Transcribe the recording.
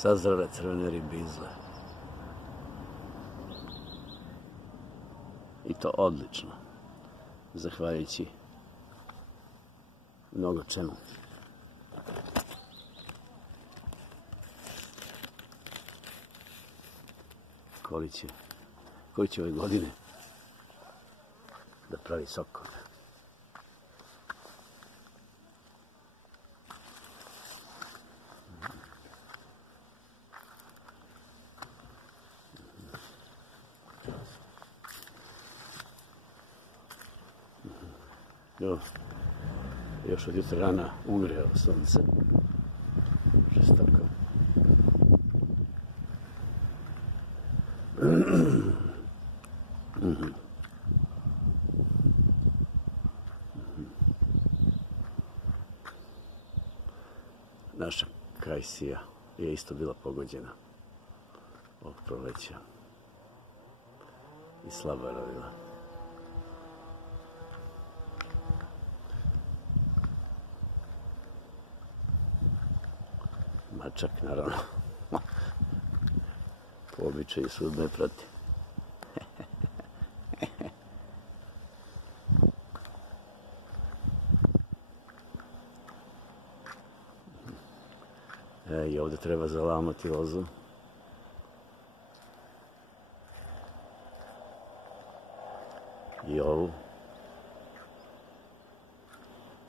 sazrele crvene ribizle. I to odlično, zahvaljujući mnogo čemu. Koji će ove godine da pravi sokove. Još od jutra rana ugreo sunce. Žestoko. Naša Kajsija je isto bila pogođena ovog proleća i slabo je rodila. Mačak, naravno, po običaju sudbe prati. I ovdje treba zalamati lozu. I ovu.